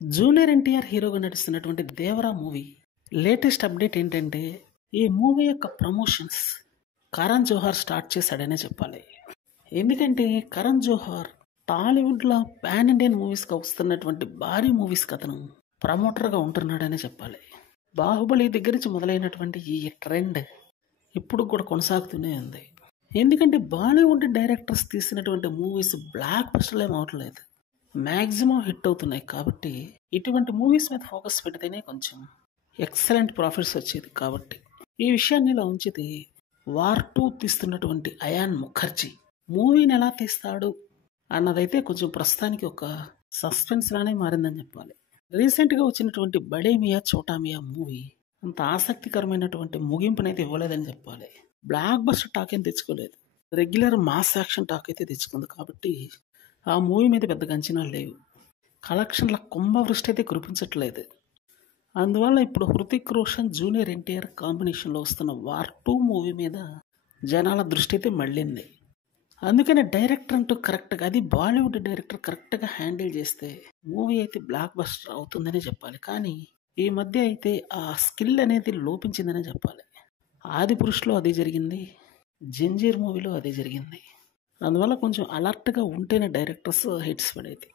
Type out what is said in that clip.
Junior NTR హీరోగా నటిస్తున్నటువంటి 'Devara' movie latest update ఏంటంటే, ఈ మూవీ యొక్క ప్రమోషన్స్ కరణ్ జోహార్ స్టార్ట్ చేశాడనే చెప్పాలి. ఎందుకంటే కరణ్ జోహార్ టాలీవుడ్‌లో పాన్ ఇండియన్ మూవీస్‌గా వస్తున్నటువంటి భారీ మూవీస్‌కి అతను ప్రమోటర్‌గా ఉంటున్నాడనే చెప్పాలి. 'బాహుబలి' దగ్గర నుంచి మొదలైనటువంటి ఈ ట్రెండ్ ఇప్పుడు కూడా కొనసాగుతూనే ఉంది. ఎందుకంటే బాలీవుడ్ డైరెక్టర్స్ తీసినటువంటి మూవీస్ బ్లాక్ బస్టర్‌లు ఏమి అవ్వట్లేదు. మ్యాక్సిమం హిట్ అవుతున్నాయి కాబట్టి ఇటువంటి మూవీస్ మీద ఫోకస్ పెడితేనే కొంచెం ఎక్సలెంట్ ప్రాఫిట్స్ వచ్చేది. కాబట్టి ఈ విషయాన్ని ఇలా ఉంచితే వార్ 2 తీస్తున్నటువంటి అయాన్ ముఖర్జీ మూవీని ఎలా తీస్తాడు అన్నదైతే కొంచెం ప్రస్తుతానికి ఒక సస్పెన్స్ లానే మారిందని చెప్పాలి. రీసెంట్గా వచ్చినటువంటి బడే మియా చోటా మియా మూవీ అంత ఆసక్తికరమైనటువంటి ముగింపునైతే ఇవ్వలేదని చెప్పాలి. బ్లాక్ బస్టర్ టాక్ ఏం తెచ్చుకోలేదు, రెగ్యులర్ మాస్ యాక్షన్ టాక్ అయితే తెచ్చుకుంది. కాబట్టి ఆ మూవీ మీద పెద్దగా అంచనాలు లేవు. కలెక్షన్ల కుంభవృష్టి అయితే కురిపించట్లేదు. అందువల్ల ఇప్పుడు హృతిక్ రోషన్ జూనియర్ ఎన్టీఆర్ కాంబినేషన్లో వస్తున్న వార్ 2 మూవీ మీద జనాల దృష్టి అయితే మళ్ళింది. అందుకనే డైరెక్టర్ అంటూ కరెక్ట్గా, అది బాలీవుడ్ డైరెక్టర్ కరెక్ట్గా హ్యాండిల్ చేస్తే మూవీ అయితే బ్లాక్ బస్టర్ అవుతుందనే చెప్పాలి. కానీ ఈ మధ్య అయితే ఆ స్కిల్ అనేది లోపించిందనే చెప్పాలి. ఆదిపురుష్లో అదే జరిగింది, జంజీర్ మూవీలో అదే జరిగింది. అందువల్ల కొంచెం అలర్ట్గా ఉంటేనే డైరెక్టర్స్ హిట్స్ పడేది.